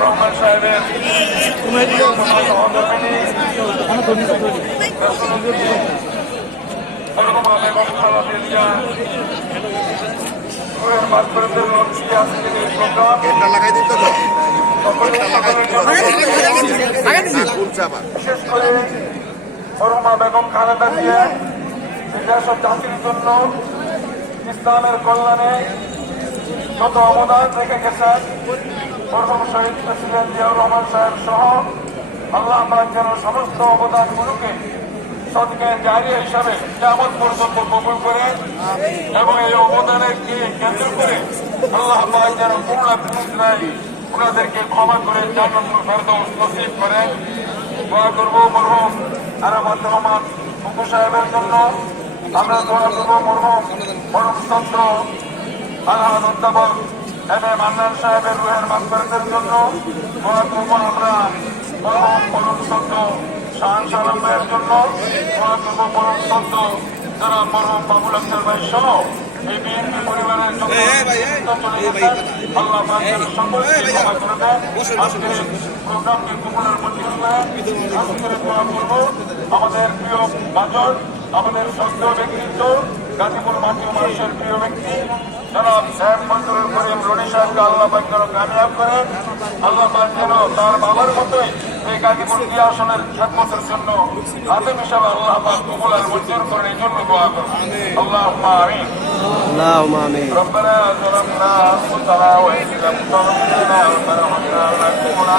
রহমান সাহেবের বেগম খালেদা জিয়া বিশেষ করে মরহুমা বেগম খালেদা জিয়া দেশ ও জাতির জন্য ইসলামের কল্যাণে যত অবদান রেখে গেছেন মরহুম শহীদ প্রেসিডেন্ট জিয়াউর রহমান সাহেব সহ আল্লাহ পাক যেন সমস্ত অবদানগুলোকে সদকায়ে জারিয়া হিসাবে কিয়ামত পর্যন্ত কবুল করে এবং এই অবদানকে কেন্দ্র করে আল্লাহ পাক যেন পূর্ণ পুনরায় ওনাদেরকে ক্ষমা করে জান্নাতুল ফেরদৌস নসিব করেন। দোয়া করব মরহুম আরাফাত রহমান মুকু সাহেবের জন্য। আমরা দোয়া করব মরহুম ছাত্র আলহাজ অধ্যাপক এম এ মান্নান সাহেবের রুহের মাগফিরাতের জন্য। দোয়া করব আমরা মরহুম ছাত্র শাহান সালাম ভাইয়ের জন্য। দোয়া করব মরহুম ছাত্র যারা মরহুম বাবুল আক্তার ভাই সহ এই বিএনপি পরিবারের জন্য আল্লাহ সকলকে ক্ষমা করে দেন। আজকের প্রোগ্রামকে কবুলের মধ্যে আজকের দোয়া করব আমাদের প্রিয় বাজন, আমাদের শ্রদ্ধেয় ব্যক্তিত্ব, গাজীপুর মাটি মানুষের প্রিয় ব্যক্তি জনাব সাহেব মঞ্জুরুল করিম রনি সাহেবকে আল্লাহ পাক যেন কামিয়াব করেন। আল্লাহ পাক যেন তার বাবার মতোই এই গাজীপুর দুই আসনের খেদমতের জন্য আদেম হিসাবে আল্লাহ পাক কবুল আর মঞ্জুর করেন, এই জন্য দোয়া করুন। আল্লাহুম্মা আমিন। আল্লাহুম্মা আমিন। রব্বানা যালামনা আনফুসানা ওয়া ইন লাম তাগফির লানা ওয়া তারহামনা লানাকুনান্না